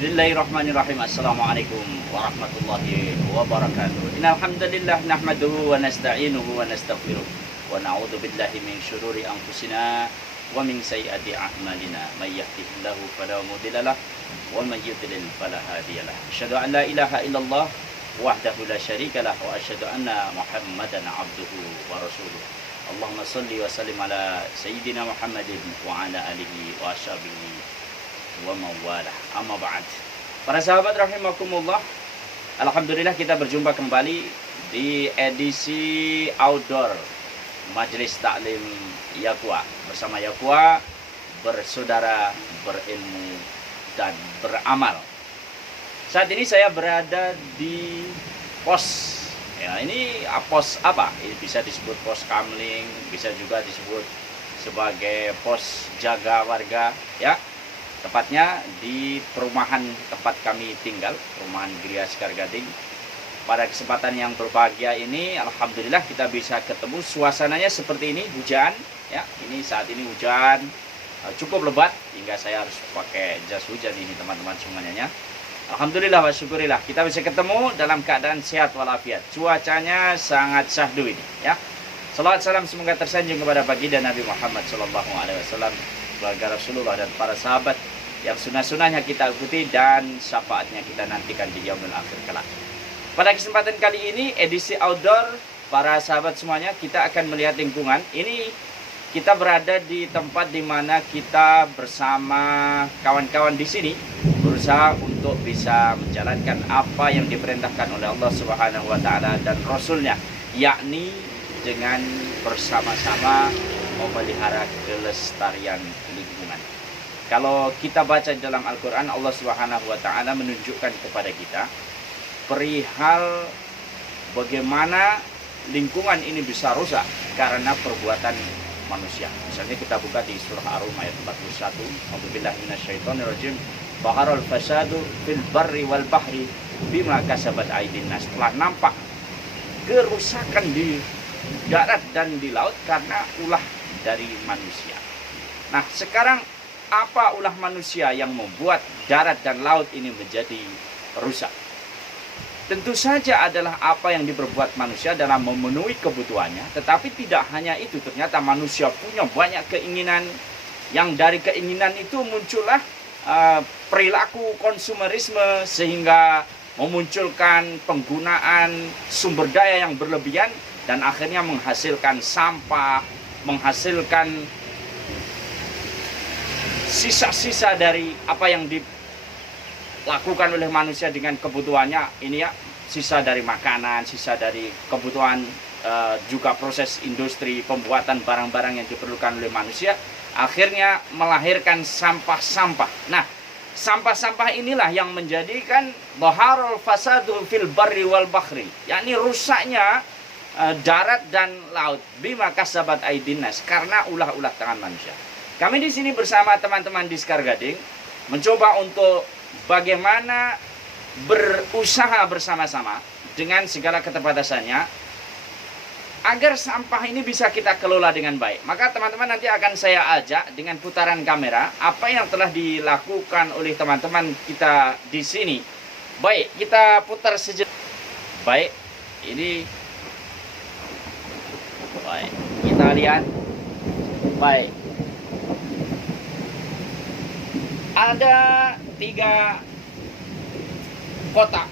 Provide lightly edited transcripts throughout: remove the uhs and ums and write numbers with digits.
Bismillahirrahmanirrahim. Assalamualaikum warahmatullahi wabarakatuh. Innal hamdalillah nahmaduhu wa nasta'inuhu wa nastaghfiruh wa na'udzu billahi min syururi anfusina wa min sayyiati a'malina. May yahdihillahu fala mudhillalah wa may yudlil fala hadiyalah. Asyhadu an la ilaha illallah wahdahu la syarikalah wa asyhadu anna Muhammadan abduhu wa rasuluh. Allahumma shalli wa sallim ala sayyidina Muhammadin wa ala alihi wa ashabihi wa mawalah. Amma ba'd. Para sahabat rahimakumullah, alhamdulillah kita berjumpa kembali di edisi outdoor Majelis Taklim Yaqwa bersama Yaqwa, bersaudara, berilmu dan beramal. Saat ini saya berada di pos. Ya, ini pos apa? Bisa disebut pos kamling, bisa juga disebut sebagai pos jaga warga, ya. Tepatnya di perumahan tempat kami tinggal, perumahan Gria Sekar Gading. Pada kesempatan yang berbahagia ini, alhamdulillah kita bisa ketemu. Suasananya seperti ini, hujan, ya. Ini saat ini hujan, cukup lebat hingga saya harus pakai jas hujan ini teman-teman semuanya. Alhamdulillah wa syukurillah kita bisa ketemu dalam keadaan sehat walafiat. Cuacanya sangat syahdu ini, ya. Salawat salam semoga tersanjung kepada baginda Nabi Muhammad SAW, keluarga Rasulullah dan para sahabat yang sunnah-sunnahnya kita ikuti dan syafaatnya kita nantikan di yaumil akhir kelak. Pada kesempatan kali ini edisi outdoor, para sahabat semuanya, kita akan melihat lingkungan. Ini kita berada di tempat di mana kita bersama kawan-kawan di sini berusaha untuk bisa menjalankan apa yang diperintahkan oleh Allah Subhanahu wa taala dan Rasulnya, yakni dengan bersama-sama memelihara kelestarian lingkungan. Kalau kita baca dalam Al-Quran, Allah Subhanahu wa taala menunjukkan kepada kita perihal bagaimana lingkungan ini bisa rusak karena perbuatan manusia. Misalnya kita buka di surah Ar-Rum ayat 41, A'udzubillahi minasyaitonirrajim, Baharul fasadu fil barri wal bahri bima kasabat aydin nas. Telah nampak kerusakan di darat dan di laut karena ulah dari manusia. Nah, sekarang apa ulah manusia yang membuat darat dan laut ini menjadi rusak? Tentu saja adalah apa yang diperbuat manusia dalam memenuhi kebutuhannya. Tetapi tidak hanya itu, ternyata manusia punya banyak keinginan. Yang dari keinginan itu muncullah perilaku konsumerisme, sehingga memunculkan penggunaan sumber daya yang berlebihan dan akhirnya menghasilkan sampah, menghasilkan sisa-sisa dari apa yang dilakukan oleh manusia dengan kebutuhannya. Ini ya, sisa dari makanan, sisa dari kebutuhan, juga proses industri pembuatan barang-barang yang diperlukan oleh manusia, akhirnya melahirkan sampah-sampah. Nah, sampah-sampah inilah yang menjadikan baharul fasadu fil barri wal bahri, yakni rusaknya darat dan laut bima kasabat aydin nas, karena ulah-ulah tangan manusia. Kami di sini bersama teman-teman di Sekar Gading mencoba untuk bagaimana berusaha bersama-sama dengan segala keterbatasannya agar sampah ini bisa kita kelola dengan baik. Maka teman-teman nanti akan saya ajak dengan putaran kamera apa yang telah dilakukan oleh teman-teman kita di sini. Baik, kita putar sejenak. Baik, ini baik, kita lihat. Baik, ada 3 kotak,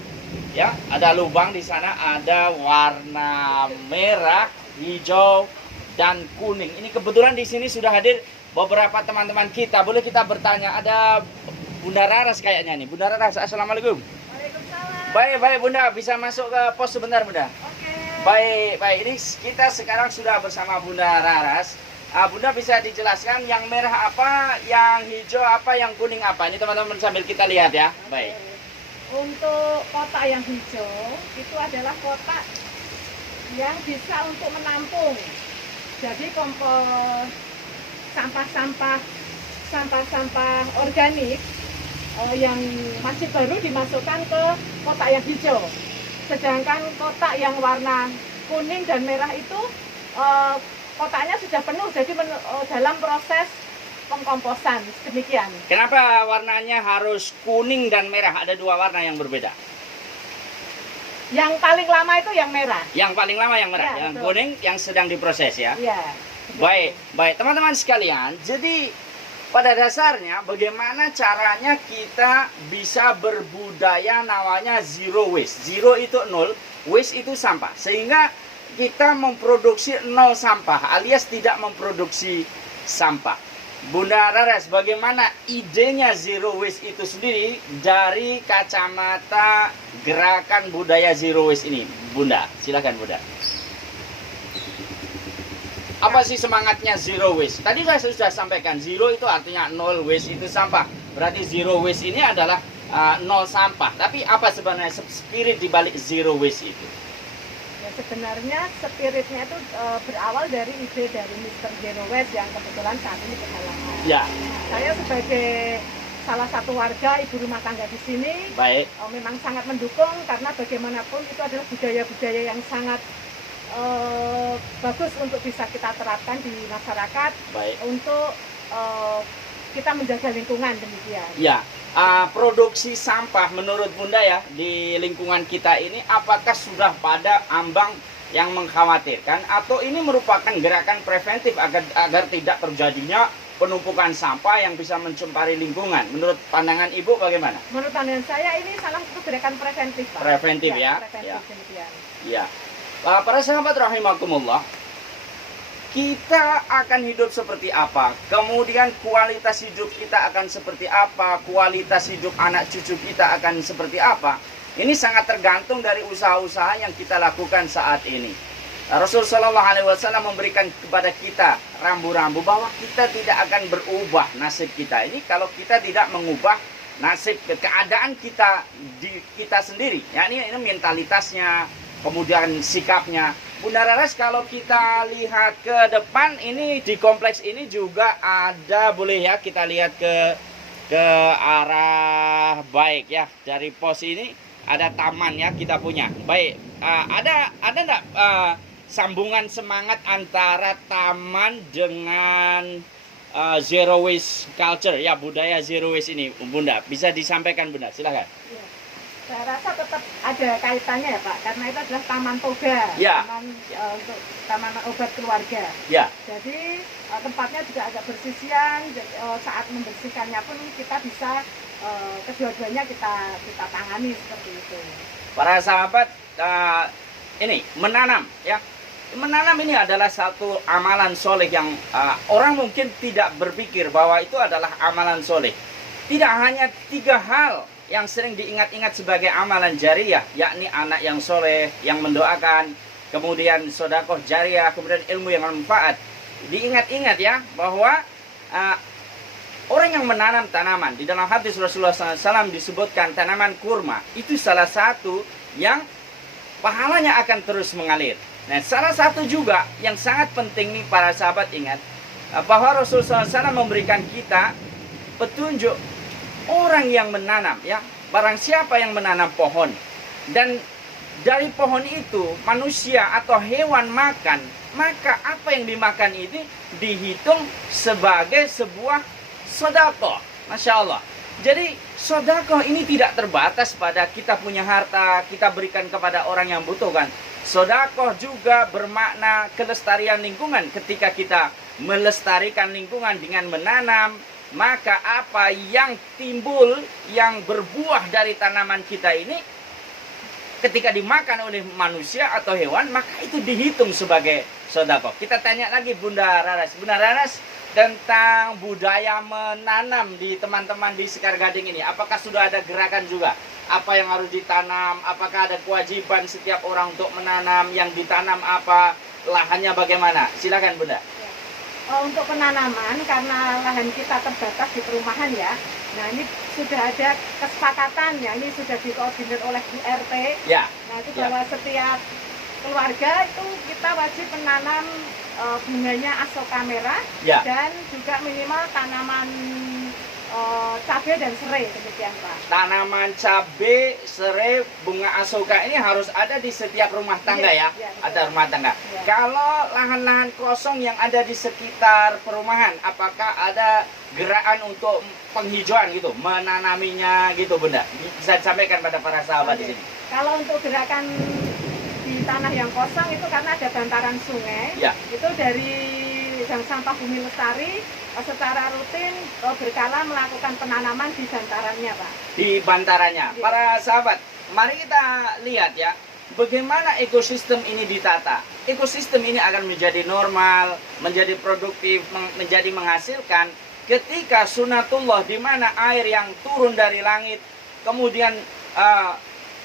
ya. Ada lubang di sana, ada warna merah, hijau, dan kuning. Ini kebetulan di sini sudah hadir beberapa teman-teman kita. Boleh kita bertanya? Ada Bunda Raras kayaknya nih. Bunda Raras, assalamualaikum. Waalaikumsalam. Baik Bunda, bisa masuk ke pos sebentar Bunda? Oke. Baik. Ini kita sekarang sudah bersama Bunda Raras. Bunda bisa dijelaskan yang merah apa, yang hijau apa, yang kuning apa? Ini teman-teman sambil kita lihat ya. Oke. Baik. Untuk kotak yang hijau itu adalah kotak yang bisa untuk menampung. Jadi kompos sampah-sampah organik yang masih baru dimasukkan ke kotak yang hijau. Sedangkan kotak yang warna kuning dan merah itu kotaknya sudah penuh, jadi dalam proses pengkomposan demikian. Kenapa warnanya harus kuning dan merah? Ada dua warna yang berbeda. Yang paling lama itu yang merah. Yang paling lama yang merah, Ya, yang betul. kuning yang sedang diproses ya. Iya. Baik teman-teman sekalian. Jadi pada dasarnya bagaimana caranya kita bisa berbudaya namanya zero waste. Zero itu nol, waste itu sampah. Sehingga kita memproduksi nol sampah alias tidak memproduksi sampah. Bunda Raras, bagaimana idenya zero waste itu sendiri dari kacamata gerakan budaya zero waste ini? Bunda, silakan Bunda. Apa sih semangatnya zero waste? Tadi saya sudah sampaikan, zero itu artinya nol, waste itu sampah. Berarti zero waste ini adalah nol sampah. Tapi apa sebenarnya spirit dibalik zero waste itu? Ya, sebenarnya spiritnya itu berawal dari ide dari Mr. Zero Waste yang kebetulan saat ini berhalangan. Ya, Saya sebagai salah satu warga ibu rumah tangga di sini baik. memang sangat mendukung karena bagaimanapun itu adalah budaya-budaya yang sangat bagus untuk bisa kita terapkan di masyarakat Baik. untuk kita menjaga lingkungan demikian. Ya, produksi sampah menurut Bunda ya di lingkungan kita ini apakah sudah pada ambang yang mengkhawatirkan atau ini merupakan gerakan preventif agar tidak terjadinya penumpukan sampah yang bisa mencemari lingkungan? Menurut pandangan Ibu bagaimana? Menurut pandangan saya ini salah satu gerakan preventif, Pak. Preventif ya? Preventif Ya. demikian. Ya, para sahabat rahimakumullah, kita akan hidup seperti apa? Kemudian kualitas hidup kita akan seperti apa? Kualitas hidup anak cucu kita akan seperti apa? Ini sangat tergantung dari usaha-usaha yang kita lakukan saat ini. Rasulullah SAW memberikan kepada kita rambu-rambu bahwa kita tidak akan berubah nasib kita ini kalau kita tidak mengubah nasib keadaan kita di kita sendiri. Ya, ini mentalitasnya, kemudian sikapnya. Bunda Raras, kalau kita lihat ke depan ini di kompleks ini juga ada, boleh ya kita lihat ke arah baik ya, dari pos ini ada taman ya kita punya. Baik, ada enggak sambungan semangat antara taman dengan zero waste culture ya, budaya zero waste ini Bunda? Bisa disampaikan Bunda, silakan. Ya. Saya rasa tetap ada kaitannya ya Pak, karena itu adalah taman toga, Ya. taman untuk taman obat keluarga. Ya, Jadi tempatnya juga agak bersisian. Jadi, saat membersihkannya pun kita bisa kedua-duanya kita tangani seperti itu. para sahabat, ini menanam ya. Menanam ini adalah satu amalan soleh yang orang mungkin tidak berpikir bahwa itu adalah amalan soleh. Tidak hanya 3 hal yang sering diingat-ingat sebagai amalan jariah, yakni anak yang soleh, yang mendoakan, kemudian sodakoh jariah, kemudian ilmu yang bermanfaat. Diingat-ingat ya bahwa orang yang menanam tanaman, di dalam hadis Rasulullah SAW disebutkan tanaman kurma, itu salah satu yang pahalanya akan terus mengalir. Nah, salah satu juga yang sangat penting nih para sahabat ingat, bahwa Rasulullah SAW memberikan kita petunjuk orang yang menanam ya. Barang siapa yang menanam pohon dan dari pohon itu manusia atau hewan makan, maka apa yang dimakan ini dihitung sebagai sebuah sedekah. Masya Allah. Jadi sedekah ini tidak terbatas pada kita punya harta, kita berikan kepada orang yang butuhkan. Sedekah juga bermakna kelestarian lingkungan. Ketika kita melestarikan lingkungan dengan menanam, maka apa yang timbul, yang berbuah dari tanaman kita ini, ketika dimakan oleh manusia atau hewan, maka itu dihitung sebagai sedekah. Kita tanya lagi Bunda Raras. Bunda Raras, tentang budaya menanam di teman-teman di Sekar Gading ini, apakah sudah ada gerakan juga? Apa yang harus ditanam? Apakah ada kewajiban setiap orang untuk menanam? Yang ditanam apa? Lahannya bagaimana? Silakan Bunda. Untuk penanaman, karena lahan kita terbatas di perumahan ya, nah ini sudah ada kesepakatan ya, ini sudah dikoordinir oleh RT. Ya. Nah itu Ya. bahwa setiap keluarga itu kita wajib menanam bunganya asoka merah Ya. dan juga minimal tanaman cabai dan serai, demikian Pak. Tanaman cabai, serai, bunga asoka ini harus ada di setiap rumah tangga ya? Iya, betul. Ada rumah tangga. Iya. Kalau lahan-lahan kosong yang ada di sekitar perumahan, apakah ada gerakan untuk penghijauan gitu, menanaminya gitu Bunda? Bisa disampaikan pada para sahabat di Oke. sini. Kalau untuk gerakan di tanah yang kosong itu karena ada bantaran sungai, Ya. itu dari Bank Sampah Bumi Lestari secara rutin berkala melakukan penanaman di bantarannya Pak. Di bantarannya. Iya. Para sahabat, mari kita lihat ya, bagaimana ekosistem ini ditata. Ekosistem ini akan menjadi normal, menjadi produktif, menjadi menghasilkan ketika sunatullah, di mana air yang turun dari langit, kemudian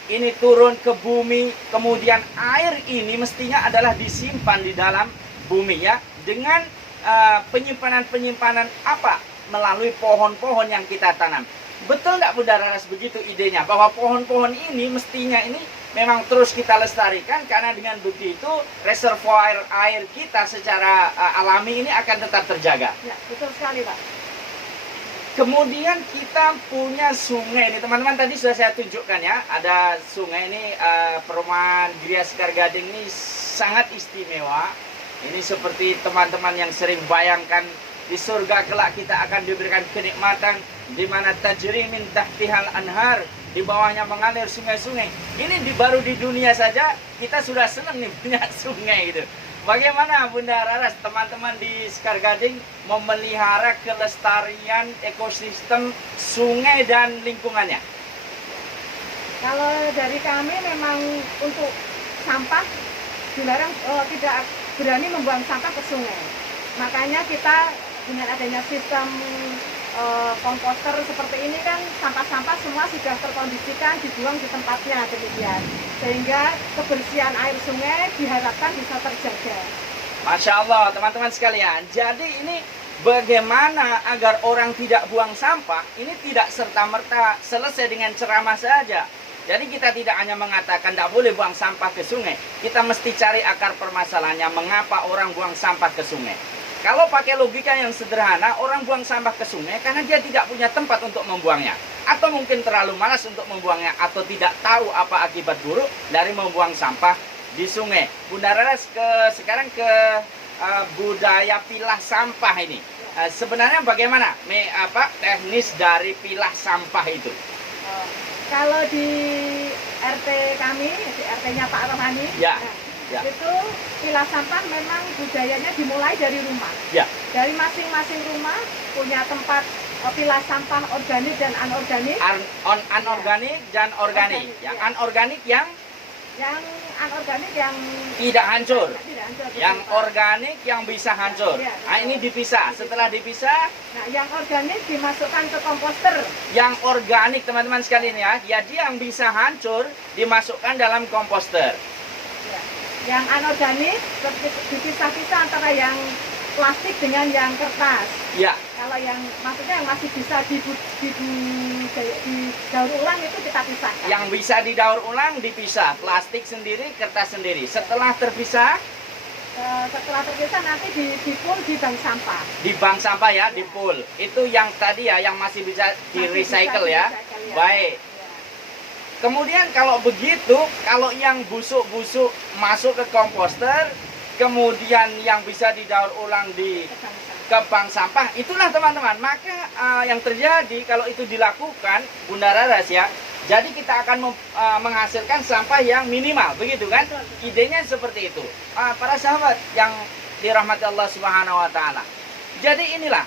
ini turun ke bumi, kemudian air ini mestinya adalah disimpan di dalam bumi ya, dengan penyimpanan-penyimpanan apa? Melalui pohon-pohon yang kita tanam. Betul nggak Bunda Raras begitu idenya? Bahwa pohon-pohon ini mestinya ini memang terus kita lestarikan, karena dengan begitu reservoir air kita secara alami ini akan tetap terjaga. Ya, betul sekali Pak. Kemudian kita punya sungai ini, teman-teman tadi sudah saya tunjukkan ya, ada sungai ini, perumahan Gria Sekar Gading ini sangat istimewa. Ini seperti teman-teman yang sering bayangkan di surga kelak kita akan diberikan kenikmatan di mana tajri min tahtihal anhar, di bawahnya mengalir sungai-sungai. Ini baru di dunia saja kita sudah senang nih punya sungai gitu. Bagaimana Bunda Raras, teman-teman di Sekar Gading memelihara kelestarian ekosistem sungai dan lingkungannya? Kalau dari kami memang untuk sampah dilarang, tidak berani membuang sampah ke sungai. Makanya kita dengan adanya sistem komposter seperti ini kan, sampah-sampah semua sudah terkondisikan dibuang di tempatnya demikian, sehingga kebersihan air sungai diharapkan bisa terjaga. Masya Allah teman-teman sekalian, jadi ini bagaimana agar orang tidak buang sampah, ini tidak serta-merta selesai dengan ceramah saja. Jadi kita tidak hanya mengatakan tidak boleh buang sampah ke sungai, kita mesti cari akar permasalahannya, mengapa orang buang sampah ke sungai. Kalau pakai logika yang sederhana, orang buang sampah ke sungai karena dia tidak punya tempat untuk membuangnya. Atau mungkin terlalu malas untuk membuangnya, atau tidak tahu apa akibat buruk dari membuang sampah di sungai. Bunda Raras sekarang ke budaya pilah sampah ini. Sebenarnya bagaimana teknis dari pilah sampah itu? Kalau di RT kami, di RT-nya Pak Rohani, Ya. Ya. Itu pilah sampah memang budayanya dimulai dari rumah. Ya. Dari masing-masing rumah punya tempat pilah sampah organik dan anorganik. Anorganik dan organik. Yang anorganik yang anorganik yang tidak hancur. Tidak hancur. Yang organik yang bisa hancur. Ya, nah, ini dipisah. Setelah dipisah, nah, yang organik dimasukkan ke komposter. Yang organik teman-teman sekalian ya, jadi yang bisa hancur dimasukkan dalam komposter. Ya. Yang anorganik dipisah-pisah antara yang plastik dengan yang kertas. Ya. Kalau yang maksudnya yang masih bisa didaur ulang itu kita pisahkan. Yang bisa didaur ulang dipisah, plastik sendiri, kertas sendiri. Setelah terpisah nanti di-pool di bank sampah. Di bank sampah ya, di pool. Itu yang tadi ya, yang masih bisa di-recycle ya. Baik. Kemudian kalau begitu, kalau yang busuk-busuk masuk ke komposter, kemudian yang bisa didaur ulang ke bank sampah, itulah teman-teman. Maka yang terjadi kalau itu dilakukan, Bunda Raras ya, jadi kita akan menghasilkan sampah yang minimal, begitu kan? Idenya seperti itu. Para sahabat yang dirahmati Allah Subhanahu wa Ta'ala. Jadi inilah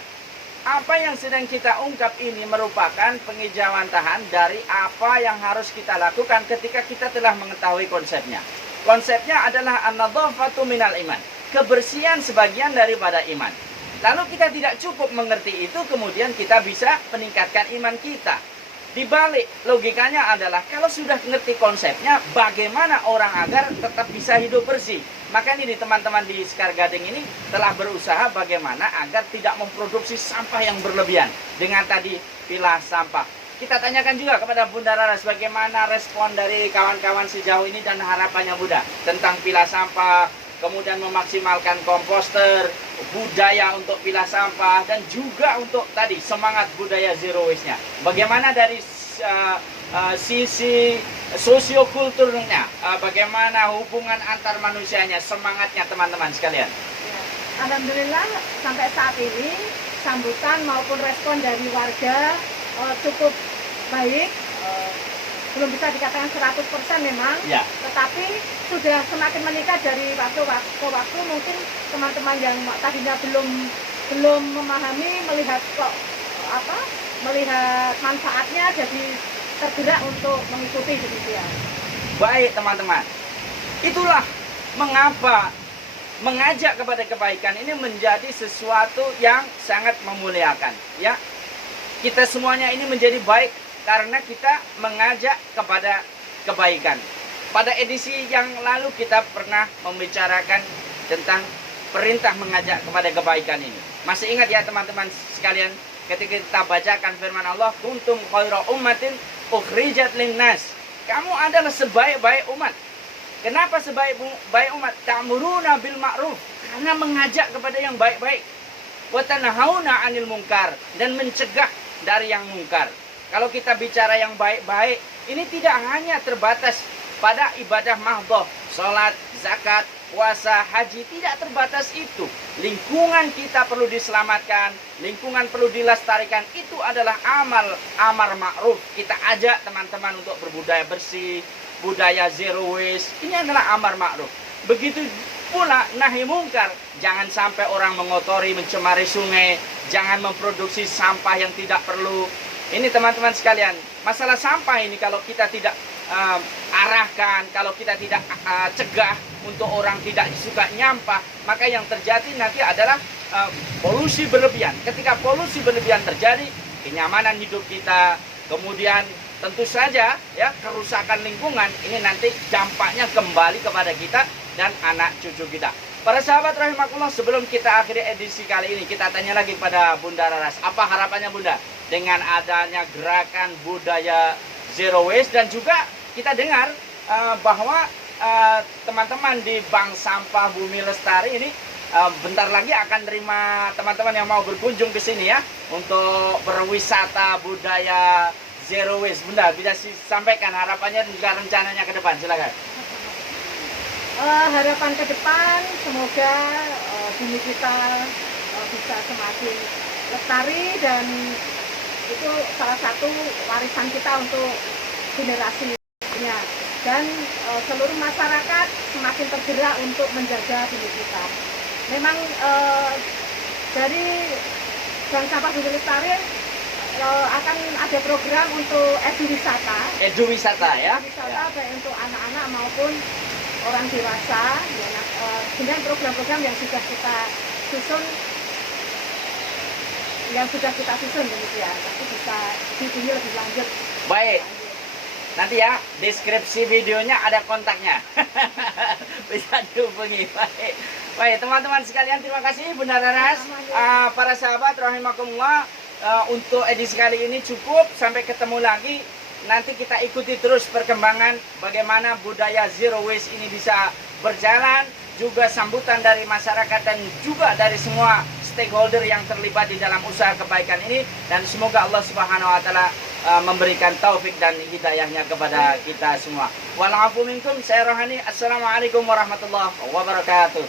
apa yang sedang kita ungkap ini merupakan pengejauhan tahan dari apa yang harus kita lakukan ketika kita telah mengetahui konsepnya. Konsepnya adalah an-nadhafatu minal iman. Kebersihan sebagian daripada iman. Lalu kita tidak cukup mengerti itu, kemudian kita bisa meningkatkan iman kita. Di balik logikanya adalah kalau sudah mengerti konsepnya, bagaimana orang agar tetap bisa hidup bersih. Maka ini teman-teman di Sekar Gading ini telah berusaha bagaimana agar tidak memproduksi sampah yang berlebihan dengan tadi pilah sampah. Kita tanyakan juga kepada Bunda Raras bagaimana respon dari kawan-kawan sejauh ini dan harapannya Bunda tentang pilah sampah, kemudian memaksimalkan komposter, budaya untuk pilah sampah dan juga untuk tadi semangat budaya zero waste-nya. Bagaimana dari sisi sosiokulturnya, bagaimana hubungan antar manusianya, semangatnya teman-teman sekalian. Ya, alhamdulillah sampai saat ini sambutan maupun respon dari warga cukup baik. Belum bisa dikatakan 100% memang, Ya. tetapi sudah semakin meningkat dari waktu ke waktu. Mungkin teman-teman yang tadinya belum memahami, melihat manfaatnya, jadi tergerak untuk mengikuti demikian. Baik teman-teman, itulah mengapa mengajak kepada kebaikan ini menjadi sesuatu yang sangat memuliakan. Ya, kita semuanya ini menjadi baik karena kita mengajak kepada kebaikan. Pada edisi yang lalu kita pernah membicarakan tentang perintah mengajak kepada kebaikan ini. Masih ingat ya teman-teman sekalian, ketika kita bacakan firman Allah, kuntum khaira ummatin ukhrijat linnas. Kamu adalah sebaik-baik umat. Kenapa sebaik-baik umat? Ta'muruna bil ma'ruf, karena mengajak kepada yang baik-baik. Wa tanhauna 'anil munkar, dan mencegah dari yang mungkar. Kalau kita bicara yang baik-baik, ini tidak hanya terbatas pada ibadah mahdhah, salat, zakat, puasa, haji, tidak terbatas itu. Lingkungan kita perlu diselamatkan, lingkungan perlu dilestarikan. Itu adalah amar ma'ruf. Kita ajak teman-teman untuk berbudaya bersih, budaya zero waste. Ini adalah amar ma'ruf. Begitu pula nahi mungkar. Jangan sampai orang mengotori, mencemari sungai, jangan memproduksi sampah yang tidak perlu. Ini teman-teman sekalian, masalah sampah ini kalau kita tidak arahkan, kalau kita tidak cegah untuk orang tidak suka nyampah, maka yang terjadi nanti adalah polusi berlebihan. Ketika polusi berlebihan terjadi, kenyamanan hidup kita, kemudian tentu saja ya kerusakan lingkungan, ini nanti dampaknya kembali kepada kita dan anak cucu kita. Para sahabat rahimakumullah, sebelum kita akhiri edisi kali ini, kita tanya lagi pada Bunda Raras. Apa harapannya Bunda dengan adanya gerakan budaya zero waste, dan juga kita dengar bahwa teman-teman di Bank Sampah Bumi Lestari ini bentar lagi akan terima teman-teman yang mau berkunjung ke sini ya untuk berwisata budaya zero waste. Bunda bisa sampaikan harapannya dan juga rencananya ke depan, silakan. Harapan ke depan semoga bumi kita bisa semakin lestari, dan itu salah satu warisan kita untuk generasinya, dan seluruh masyarakat semakin tergerak untuk menjaga bumi kita. Memang dari Bank Sampah Bumi Lestari akan ada program untuk eduwisata ya. Eduwisata Ya. baik untuk anak-anak maupun orang dewasa, ya, dengan program-program yang sudah kita susun, demikian. Tapi bisa dihubungi lebih lanjut. Baik, nanti ya deskripsi videonya ada kontaknya. Bisa dihubungi. Baik teman-teman sekalian, terima kasih Bunda Raras. Para sahabat rahimakumullah, untuk edisi kali ini cukup, sampai ketemu lagi. Nanti kita ikuti terus perkembangan bagaimana budaya zero waste ini bisa berjalan, juga sambutan dari masyarakat dan juga dari semua stakeholder yang terlibat di dalam usaha kebaikan ini, dan semoga Allah Subhanahu wa taala memberikan taufik dan hidayahnya kepada kita semua. Wal afu minkum, saya Rohani. Assalamualaikum warahmatullahi wabarakatuh.